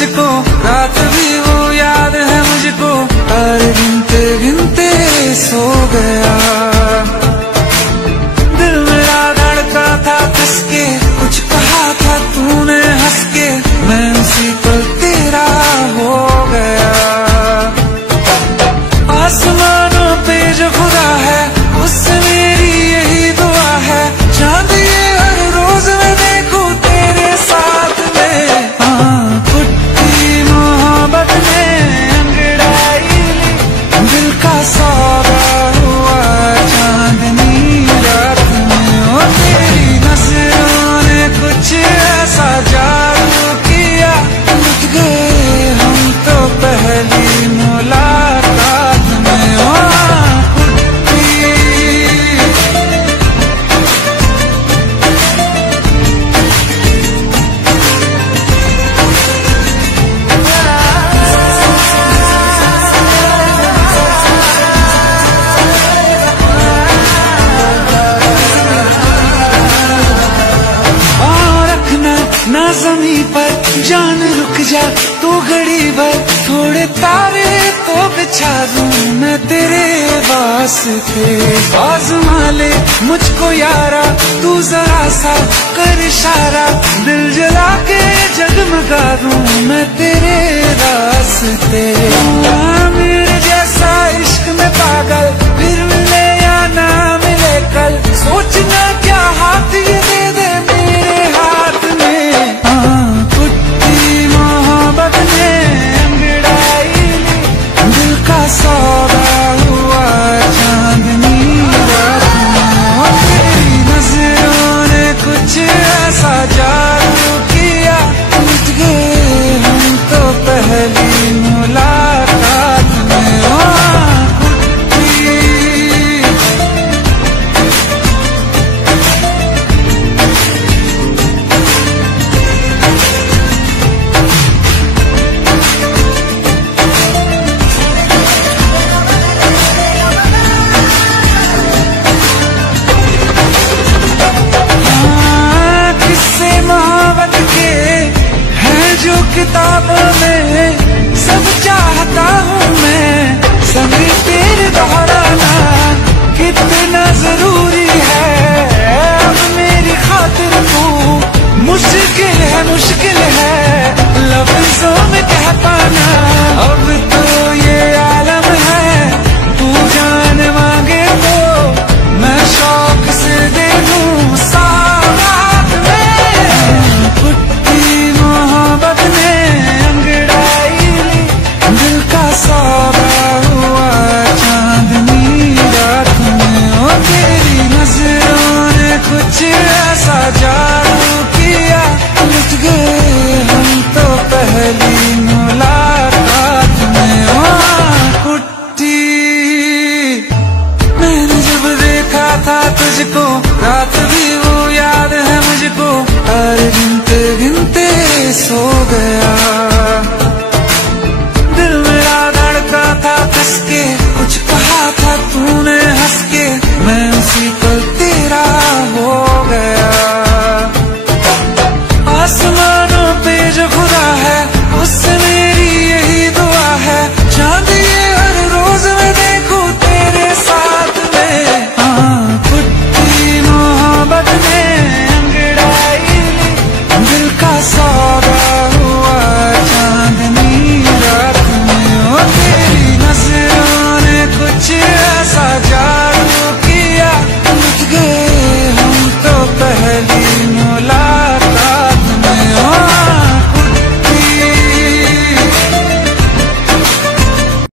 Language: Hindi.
तुझको, रात भी वो याद है मुझको, तारे गिनते गिनते सो गया। दिल मेरा धड़का था कसके, कुछ कहा था तूने हंस के, मैं उसी पल तेरा हो गया। आसमानों पे जो खुदा है उससे मेरी यही दुआ है, चांद ये हर रोज मैं देखूं तेरे साथ में। हाँ, कुट्टी मोहब्बत ने अंगड़ाई ली, दिल का सौदा हुआ चांदनी रात में। ओ तेरी नजरों ने कुछ ऐसा जादू किया, लुट गए हम तो पहली मुलाकात में। ओ ना ज़मीं पर जान रुक जा तू घड़ी भर, थोड़े तारे तो बिछा दूं मैं तेरे वास्ते। आज़मा ले मुझको यारा तू जरा सा कर इशारा, दिल जला के जगमगा दूं मैं तेरे रास्ते। मेरे जैसा इश्क में पागल फिर मिले या ना मिले कल, सोचना क्या हाथ ये दे दे मेरे हाथ में। कुट्टी मोहब्बत ने अंगड़ाई ली, दिल का सौदा हुआ चांदनी रात में। तेरी नजरों ने कुछ ऐसा जादू किया, लुट गए हम तो पहली मुलाकात में। जो किताबों में सब चाहता हूँ मैं, संग तेरे दोहराना कितना जरूरी है। अब मेरी खातिर तू मुश्किल है लफ्जों में कह पाना। अब तो ये आलम है, तू जान मांगे तो मैं शौक से दे दूँ साथ में। कुट्टी मोहब्बत ने अंगड़ाई ली, दिल का सौदा हुआ चांदनी रात में। ओ तेरी नजरों ने कुछ ऐसा जादू किया, लुट गए हम तो पहली मुलाकात में। ओ कुट्टी, मैंने जब देखा था तुझको, रात भी वो याद है मुझको, तारे गिनते गिनते सो गया। दिल मेरा धड़का था कसके, कुछ कहा था तूने हंस के, मैं उसी पल तेरा हो गया। आसमानों पे जो खुदा है उससे मेरी यही दुआ है, चांद ये हर रोज मैं देखूं तेरे साथ में। हाँ, कुट्टी मोहब्बत ने अंगड़ाई ली, दिल का